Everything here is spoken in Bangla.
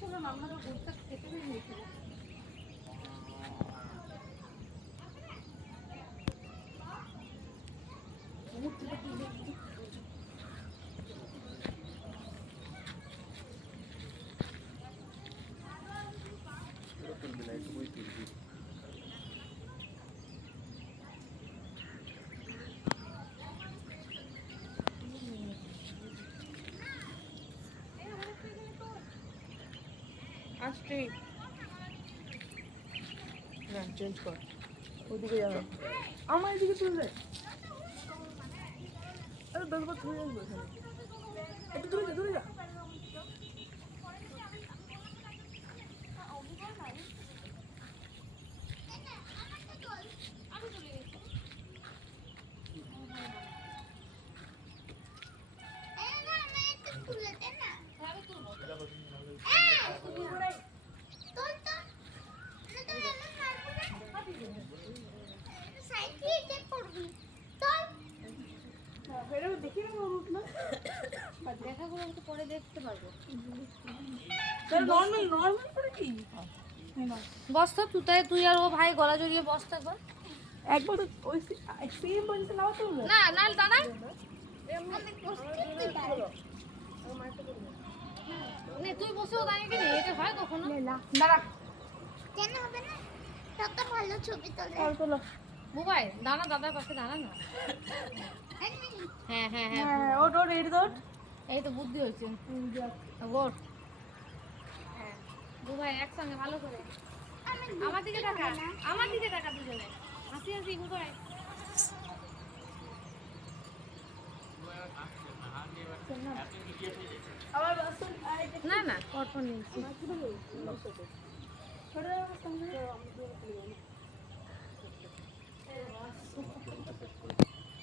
ছিল না, আমরা তো ঘুরতে খেতে নিয়েছিল। আসছি না, চেঞ্জ কর, ওদিকে যাবে, আমার এদিকে চলে যায়। আরে 10 বার ধরে আসবো এখানে, একটু দূরে যা, দূরে যা। পরে দেখতে পারবো। বস্তা তুই আর ও ভাই গলা জড়িয়ে বস্তা কর একবার ওই সেম পজিশন নাও তো না না দাঁড়া নে তুই বসেও দাঁড়িয়ে গেলি, এটা হয় কখনো? দাঁড়া, কেন হবে না? তত ভালো ছবি তোলে। চলো। বুবাই দাঁড়া, দাদার পাশে দাঁড়া না। হ্যাঁ হ্যাঁ হ্যাঁ হ্যাঁ, ওট ওট এর দট। এই তো বুদ্ধি হয়েছে ওট। হ্যাঁ বুবাই একসঙ্গে ভালো করে আমার দিকে তাকা, আমার দিকে তাকা, দুজনে হাসি হাসি। বুবাই আবার বসুন, না না পরপর নিয়েছি। ছোট